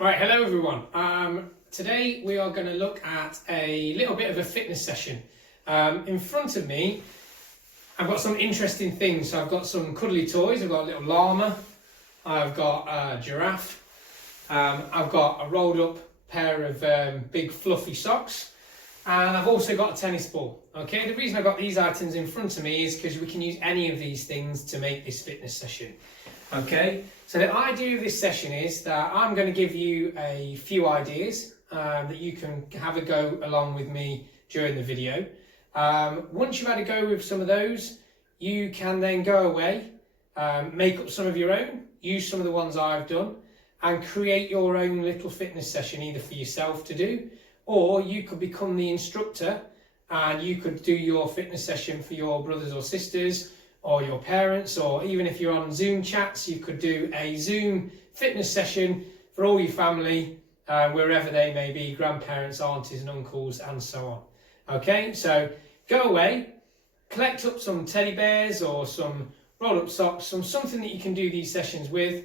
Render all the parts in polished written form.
Right, hello everyone. Today we are going to look at a little bit of a fitness session. In front of me, I've got some interesting things. So I've got some cuddly toys. I've got a little llama. I've got a giraffe. I've got a rolled up pair of big fluffy socks. And I've also got a tennis ball. Okay, the reason I've got these items in front of me is because we can use any of these things to make this fitness session. Okay, so the idea of this session is that I'm going to give you a few ideas that you can have a go along with me during the video. Once you've had a go with some of those, you can then go away, make up some of your own, use some of the ones I've done, and create your own little fitness session either for yourself to do, or you could become the instructor and you could do your fitness session for your brothers or sisters, or your parents, or even if you're on Zoom chats, you could do a Zoom fitness session for all your family, wherever they may be, grandparents, aunties and uncles, and so on. Okay, so go away, collect up some teddy bears or some roll-up socks, something that you can do these sessions with,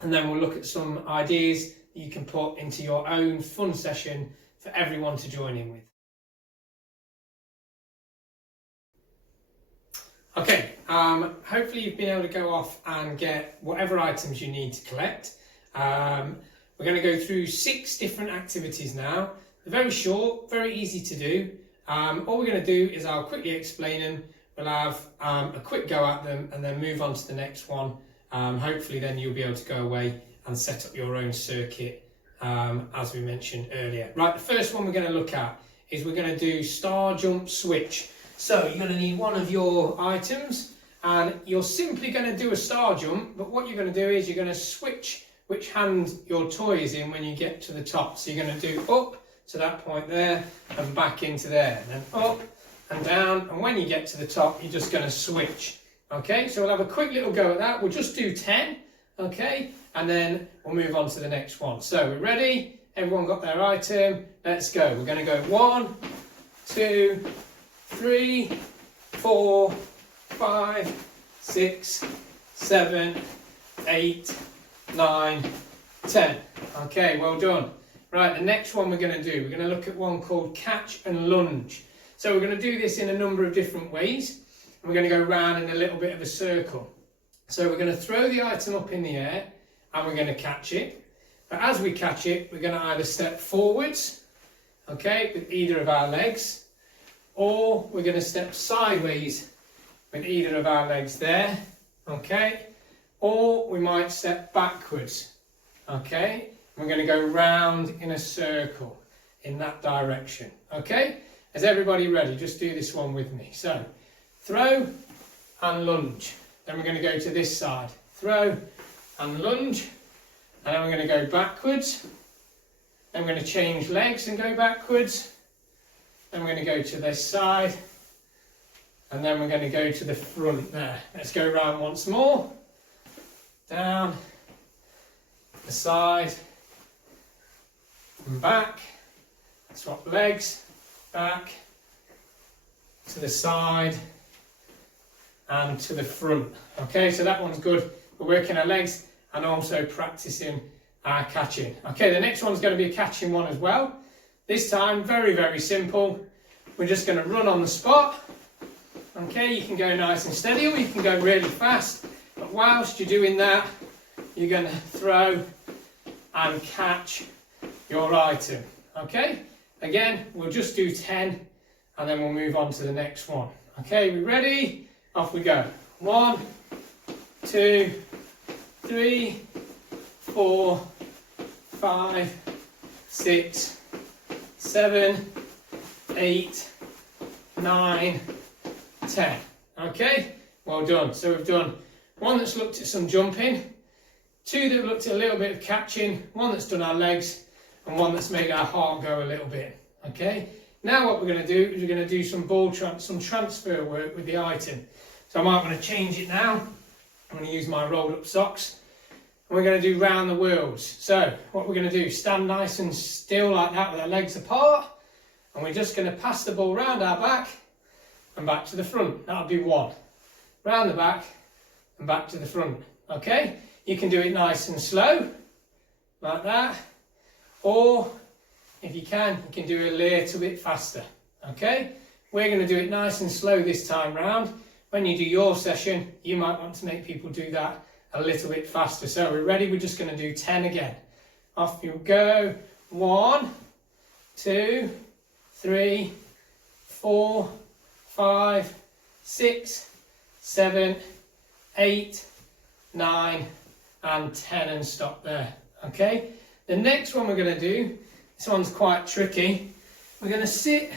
and then we'll look at some ideas that you can put into your own fun session for everyone to join in with. Okay, hopefully you've been able to go off and get whatever items you need to collect. We're going to go through 6 different activities now. They're very short, very easy to do. All we're going to do is I'll quickly explain them. We'll have a quick go at them and then move on to the next one. Hopefully then you'll be able to go away and set up your own circuit as we mentioned earlier. Right, the first one we're going to look at is we're going to do star jump switch. So you're going to need one of your items and you're simply going to do a star jump, but what you're going to do is you're going to switch which hand your toy is in when you get to the top. So you're going to do up to that point there and back into there, and then up and down, and when you get to the top you're just going to switch. Okay, so we'll have a quick little go at that. We'll just do 10, okay, and then we'll move on to the next one. So we're ready, everyone got their item, let's go. We're going to go 1, 2, 3, 4, 5, 6, 7, 8, 9, 10. Okay, well done. Right, the next one we're going to do, we're going to look at one called catch and lunge. So we're going to do this in a number of different ways. We're going to go round in a little bit of a circle. So we're going to throw the item up in the air and we're going to catch it. But as we catch it, we're going to either step forwards, okay, with either of our legs, or we're going to step sideways with either of our legs there, okay, or we might step backwards, okay. We're going to go round in a circle in that direction, okay. Is everybody ready? Just do this one with me. So throw and lunge. Then we're going to go to this side, throw and lunge, and then we're going to go backwards. Then we're going to change legs and go backwards. Then we're going to go to this side, and then we're going to go to the front there. Let's go around once more. Down, the side, and back. Swap legs, back, to the side, and to the front. Okay, so that one's good. We're working our legs and also practicing our catching. Okay, the next one's going to be a catching one as well. This time, very, very simple. We're just going to run on the spot. Okay, you can go nice and steady or you can go really fast. But whilst you're doing that, you're going to throw and catch your item. Okay, again, we'll just do 10 and then we'll move on to the next one. Okay, we ready? Off we go. 1, 2, 3, 4, 5, 6, 7, 8, 9, 10. Okay, well done. So we've done one that's looked at some jumping, 2 that looked at a little bit of catching, 1 that's done our legs, and 1 that's made our heart go a little bit. Okay, now what we're going to do is we're going to do some transfer work with the item. So I might want to change it now. I'm going to use my rolled up socks. And we're going to do round the worlds. So what we're going to do, stand nice and still like that with our legs apart. And we're just going to pass the ball round our back and back to the front. That'll be 1. Round the back and back to the front. Okay? You can do it nice and slow, like that. or if you can do it a little bit faster. Okay, we're going to do it nice and slow this time round. When you do your session, you might want to make people do that a little bit faster. So we're ready, we're just going to do 10 again. Off you go. 1, 2, 3, 4, 5, 6, 7, 8, 9, and 10, and stop there. Okay, the next one we're going to do, this one's quite tricky. We're going to sit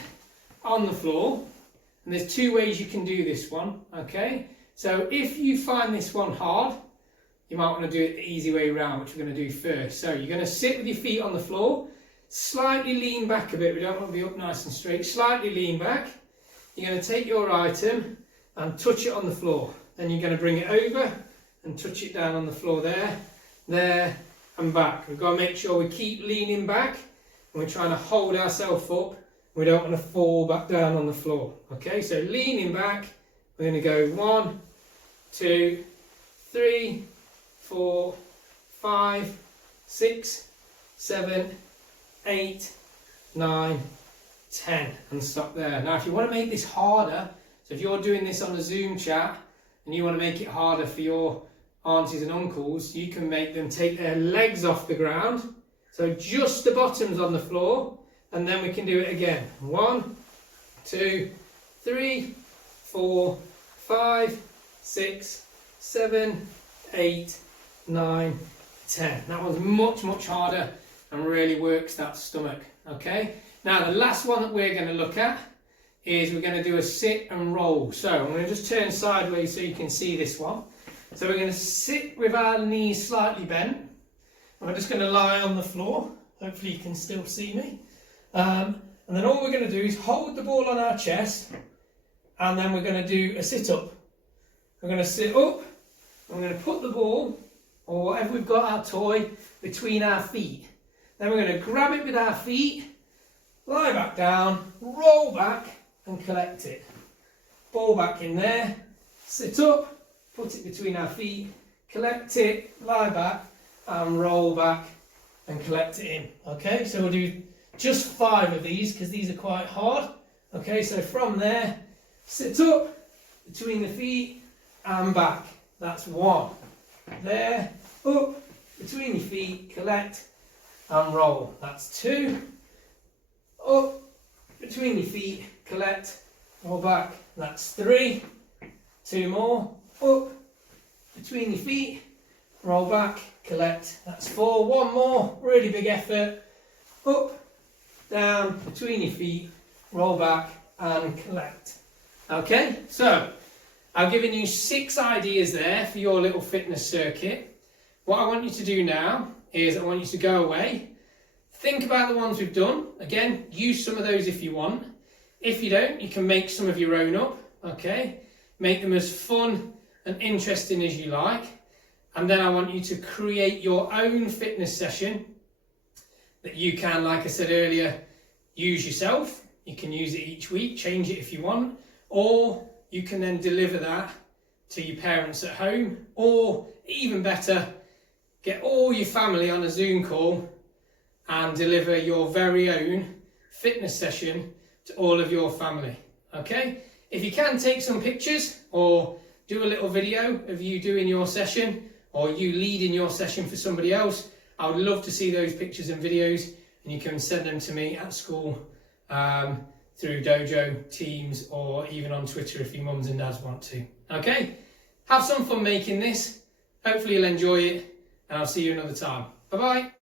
on the floor, and there's 2 ways you can do this one. Okay, so if you find this one hard, you might want to do it the easy way around, which we're going to do first. So you're going to sit with your feet on the floor, slightly lean back a bit. We don't want to be up nice and straight. Slightly lean back. You're going to take your item and touch it on the floor. Then you're going to bring it over and touch it down on the floor there, there, and back. We've got to make sure we keep leaning back, and we're trying to hold ourselves up. We don't want to fall back down on the floor. Okay, so leaning back, we're going to go 1, 2, 3, 4, 5, 6, 7, 8, 9, 10, and stop there. Now if you want to make this harder, so if you're doing this on a Zoom chat and you want to make it harder for your aunties and uncles, you can make them take their legs off the ground, so just the bottoms on the floor, and then we can do it again. 1, 2, 3, 4, 5, 6, 7, 8, 9, 10. That one's much harder and really works that stomach. Okay, now the last one that we're going to look at is we're going to do a sit and roll. So I'm going to just turn sideways so you can see this one. So we're going to sit with our knees slightly bent, and we're just going to lie on the floor. Hopefully you can still see me. And then all we're going to do is hold the ball on our chest, and then we're going to do a sit-up. We're going to sit up, and we're going to put the ball, or whatever we've got, our toy, between our feet. Then we're going to grab it with our feet, lie back down, roll back, and collect it. Ball back in there, sit up, put it between our feet, collect it, lie back, and roll back, and collect it in. Okay, so we'll do just 5 of these, because these are quite hard. Okay, so from there, sit up, between the feet, and back. That's 1. There, up, between your feet, collect, and roll. That's 2. Up, between your feet, collect, roll back. That's 3. 2 more. Up, between your feet, roll back, collect. That's 4. 1 more. Really big effort. Up, down, between your feet, roll back, and collect. Okay, so I've given you 6 ideas there for your little fitness circuit. What I want you to do now is I want you to go away, think about the ones we've done. Again, use some of those if you want. If you don't, you can make some of your own up. Okay, make them as fun and interesting as you like. And then I want you to create your own fitness session that you can, like I said earlier, use yourself. You can use it each week, change it if you want, or you can then deliver that to your parents at home, or even better, get all your family on a Zoom call and deliver your very own fitness session to all of your family. Okay, if you can, take some pictures or do a little video of you doing your session, or you leading your session for somebody else. I would love to see those pictures and videos, and you can send them to me at school through Dojo, Teams, or even on Twitter if your mums and dads want to. Okay, have some fun making this. Hopefully you'll enjoy it, and I'll see you another time. Bye bye.